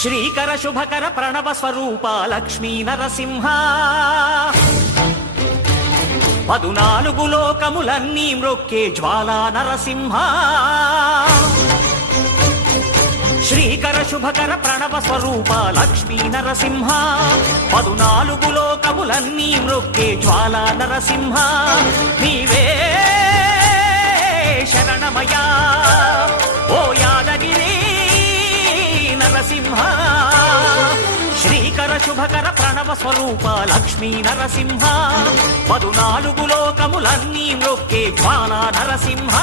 శ్రీకర శుభకర ప్రణవ స్వరూప లక్ష్మీ నరసింహ 14 లోకములన్నీ మ్రొక్కే జ్వాలా నరసింహ శ్రీకర శుభకర ప్రణవ స్వరూప లక్ష్మీ నరసింహ 14 లోకములన్నీ మ్రొక్కే జ్వాలా నరసింహ నీవే శరణమయా ఓ యాదగిరి నరసింహ శ్రీకర శుభకర ప్రణవ స్వరూప లక్ష్మీ నరసింహ 14 లోకములన్నీ మ్రొక్కే జ్వాలా నరసింహ